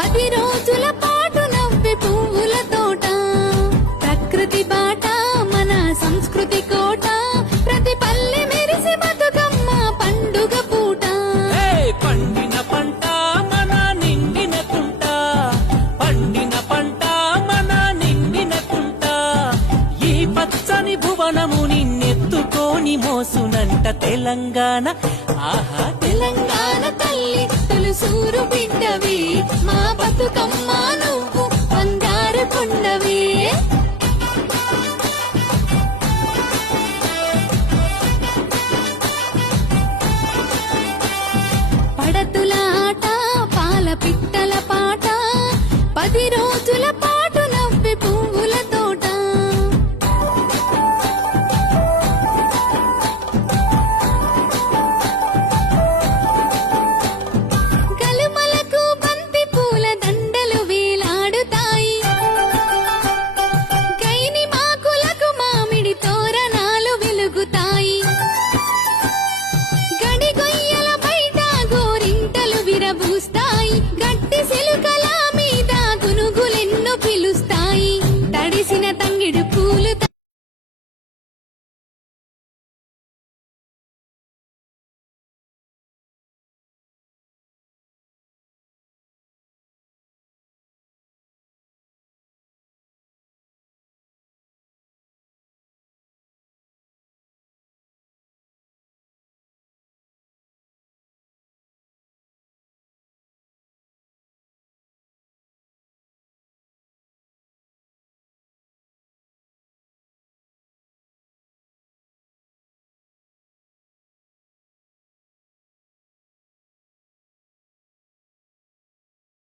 10 రోజుల పాటు నవ్వి పువ్వుల తోట, ప్రకృతి బాట మన సంస్కృతి కోట, ప్రతి పల్లె మెరిసి బతుకమ్మ పండుగ పూట. పండిన పంట మన నిండిన కుంట, పండిన పంట మన నిండిన కుంట, ఈ పచ్చని భువనము నిన్నెత్తుకోని మోసునంట తెలంగాణ. ఆహా తెలంగాణ తల్లి తులుసూరు బిడ్డవి, మా బతుకమ్మ నువ్వు బంగారు కొండవి. పడతుల ఆట పాల పిట్టల పాట, 10 రోజుల